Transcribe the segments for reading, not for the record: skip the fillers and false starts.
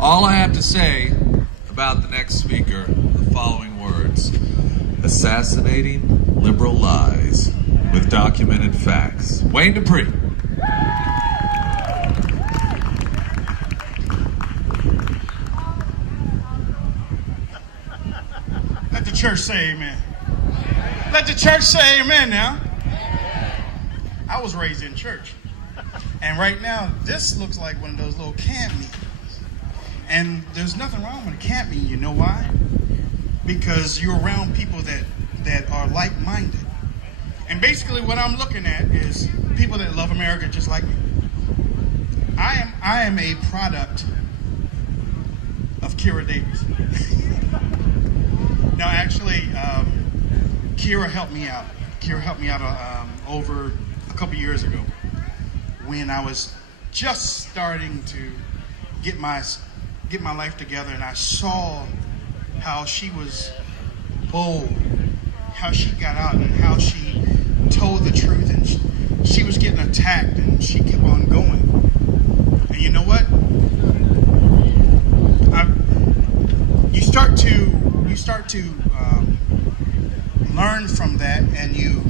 All I have to say about the next speaker, the following words: assassinating liberal lies with documented facts. Wayne Dupree. Let the church say amen. Let the church say amen now. I was raised in church. And right now, this looks like one of those little camp meetings. And there's nothing wrong with a camp meeting. You know why? Because you're around people that are like-minded. And basically what I'm looking at is people that love America just like me. I am a product of Kira Davis. No, actually, Kira helped me out. Kira helped me out over a couple years ago when I was just starting to get my life together, and I saw how she was bold, how she got out and how she told the truth, and she was getting attacked and she kept on going. And you know what? You start to learn from that, and you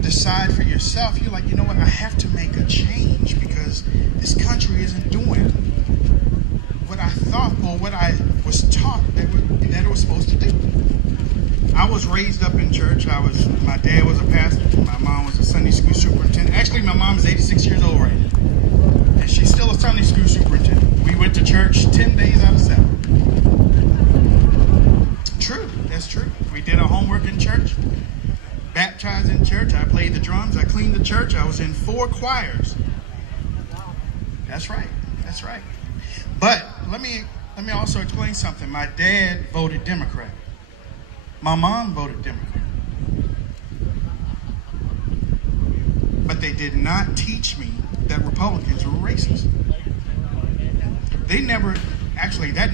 decide for yourself. You're like, you know what? I have to make a change because this country isn't doing what I thought or what I was taught that it was supposed to do. I was raised up in church. My dad was a pastor. My mom was a Sunday school superintendent. Actually, my mom is 86 years old right now, and she's still a Sunday school superintendent. We went to church 10 days out of 7. True, that's true. We did our homework in church, baptized in church. I played the drums. I cleaned the church. I was in 4 choirs. That's right. That's right. But let me also explain something. My dad voted Democrat. My mom voted Democrat. But they did not teach me that Republicans were racist. They never, actually, that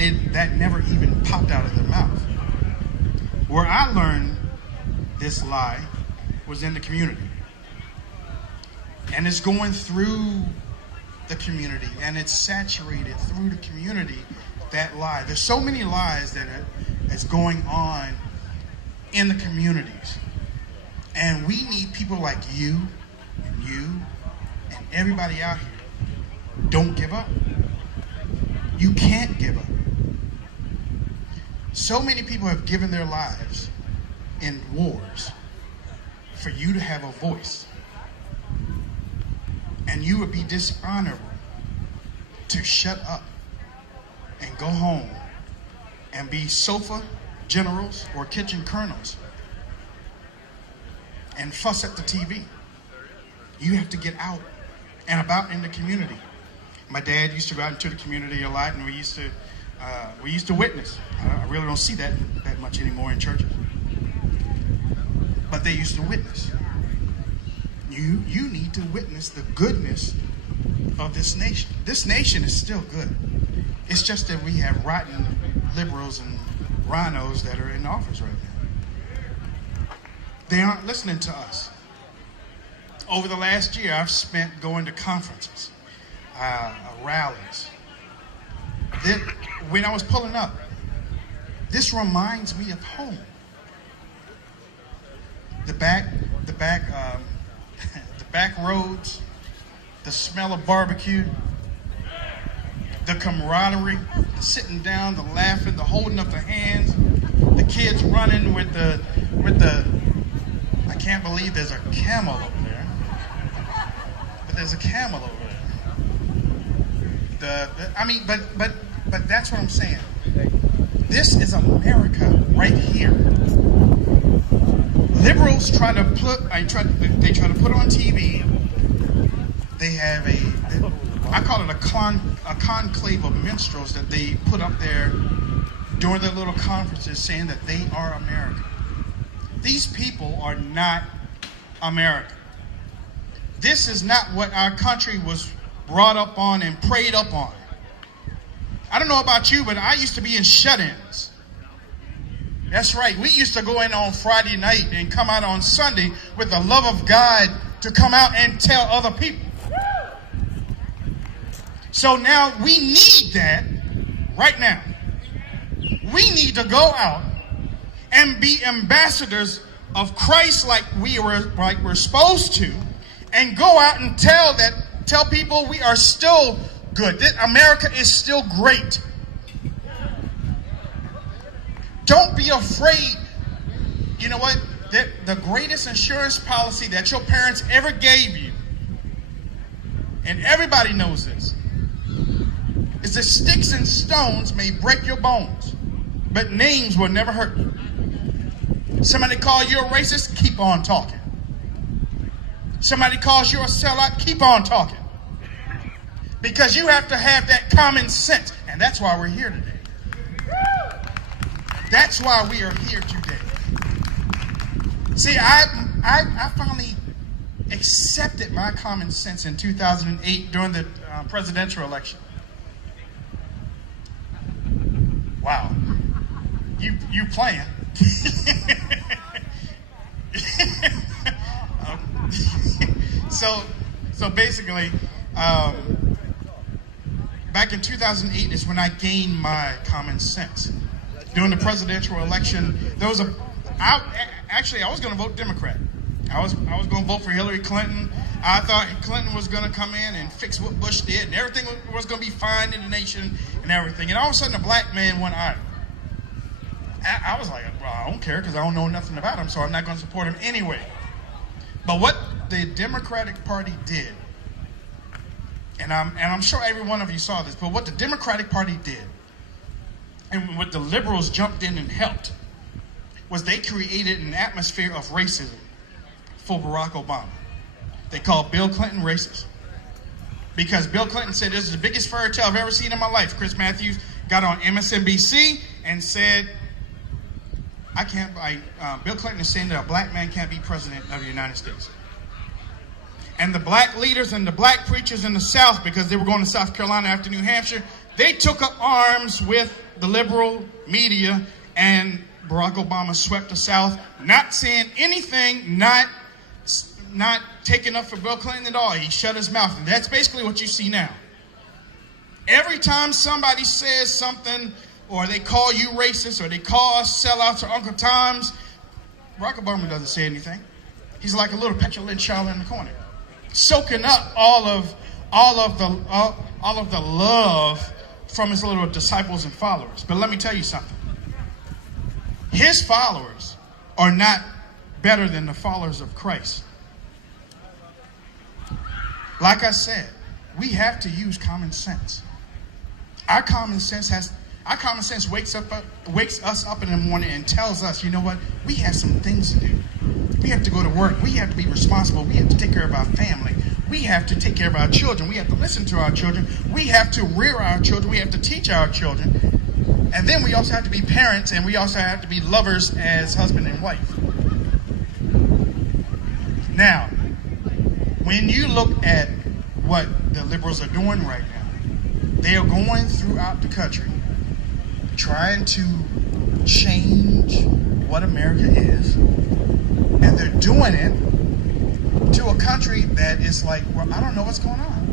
never even popped out of their mouth. Where I learned this lie was in the community. And it's going through the community, and it's saturated through the community, that lie. There's so many lies that is going on in the communities. And we need people like you and everybody out here. Don't give up. You can't give up. So many people have given their lives in wars for you to have a voice. And you would be dishonorable to shut up and go home and be sofa generals or kitchen colonels and fuss at the TV. You have to get out and about in the community. My dad used to go out into the community a lot, and we used to witness. I really don't see that much anymore in churches. But they used to witness. You need to witness the goodness of this nation. This nation is still good. It's just that we have rotten liberals and rhinos that are in office right now. They aren't listening to us. Over the last year, I've spent going to conferences, rallies. When I was pulling up, this reminds me of home. The back roads, the smell of barbecue, the camaraderie, the sitting down, the laughing, the holding up the hands, the kids running with the. I can't believe there's a camel over there, but there's a camel over there. But that's what I'm saying. This is America right here. Liberals try to put on TV. They have I call it a conclave of minstrels that they put up there during their little conferences saying that they are America. These people are not America. This is not what our country was brought up on and prayed up on. I don't know about you, but I used to be in shut-ins. That's right. We used to go in on Friday night and come out on Sunday with the love of God to come out and tell other people. So now we need that right now. We need to go out and be ambassadors of Christ like we're supposed to, and go out and tell people we are still good. That America is still great. Don't be afraid. You know what? The greatest insurance policy that your parents ever gave you, and everybody knows this, is that sticks and stones may break your bones, but names will never hurt you. Somebody calls you a racist, keep on talking. Somebody calls you a sellout, keep on talking. Because you have to have that common sense, and that's why we're here today. That's why we are here today. See, I finally accepted my common sense in 2008 during the presidential election. Wow, you playing? So basically, back in 2008 is when I gained my common sense. During the presidential election, I was going to vote Democrat. I was going to vote for Hillary Clinton. I thought Clinton was going to come in and fix what Bush did, and everything was going to be fine in the nation and everything. And all of a sudden, a black man went out. I was like, well, I don't care because I don't know nothing about him, so I'm not going to support him anyway. But what the Democratic Party did, and I'm sure every one of you saw this, but what the Democratic Party did, and what the liberals jumped in and helped, was they created an atmosphere of racism for Barack Obama. They called Bill Clinton racist. Because Bill Clinton said, this is the biggest fairy tale I've ever seen in my life. Chris Matthews got on MSNBC and said, Bill Clinton is saying that a black man can't be president of the United States. And the black leaders and the black preachers in the South, because they were going to South Carolina after New Hampshire, they took up arms with the liberal media, and Barack Obama swept the South, not saying anything, not taking up for Bill Clinton at all. He shut his mouth. And that's basically what you see now. Every time somebody says something, or they call you racist, or they call us sellouts or Uncle Toms, Barack Obama doesn't say anything. He's like a little petulant child in the corner, soaking up all of the love from his little disciples and followers. But let me tell you something. His followers are not better than the followers of Christ. Like I said, we have to use common sense. Our common sense wakes us up in the morning and tells us, you know what? We have some things to do. We have to go to work. We have to be responsible. We have to take care of our family. We have to take care of our children. We have to listen to our children. We have to rear our children. We have to teach our children. And then we also have to be parents, and we also have to be lovers as husband and wife. Now, when you look at what the liberals are doing right now, they are going throughout the country trying to change what America is. And they're doing it to a country that is like, well, I don't know what's going on.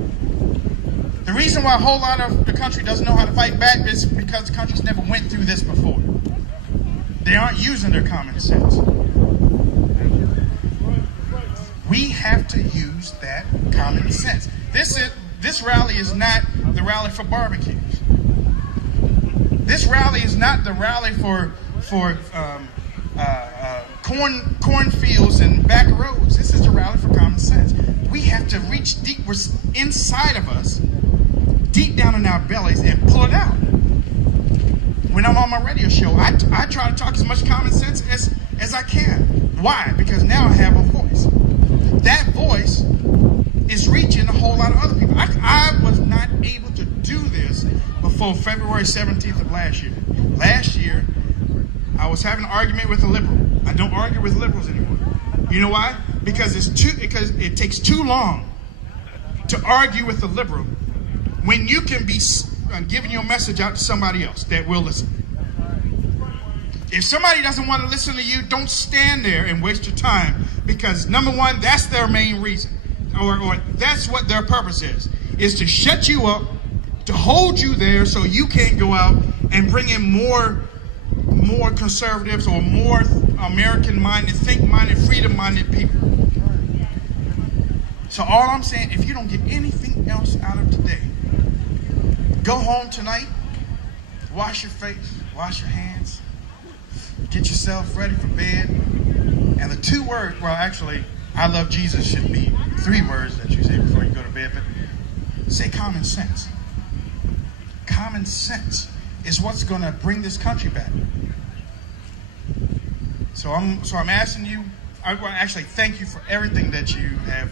The reason why a whole lot of the country doesn't know how to fight back is because the country's never went through this before. They aren't using their common sense. We have to use that common sense. This rally is not the rally for barbecues. This rally is not the rally for cornfields and back roads. This is the rally for common sense. We have to reach deep inside of us, deep down in our bellies, and pull it out. When I'm on my radio show, I try to talk as much common sense as I can. Why? Because now I have a voice. That voice is reaching a whole lot of other people. I was not able to do this before February 17th of last year. Last year, I was having an argument with a liberal. I don't argue with liberals anymore. You know why? Because it takes too long to argue with a liberal when you can be giving your message out to somebody else that will listen. If somebody doesn't want to listen to you, don't stand there and waste your time, because number one, that's their main reason, or that's what their purpose is to shut you up, to hold you there so you can't go out and bring in more conservatives or more American-minded, think-minded, freedom-minded people. So all I'm saying, if you don't get anything else out of today, go home tonight, wash your face, wash your hands, get yourself ready for bed. And the 2 words, well, actually, I love Jesus should be 3 words that you say before you go to bed, but say common sense. Common sense is what's going to bring this country back. So I'm asking you, I want to actually thank you for everything that you have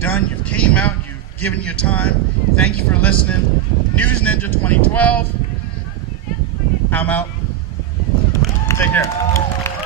done. You've came out, you've given your time. Thank you for listening. News Ninja 2012. I'm out. Take care.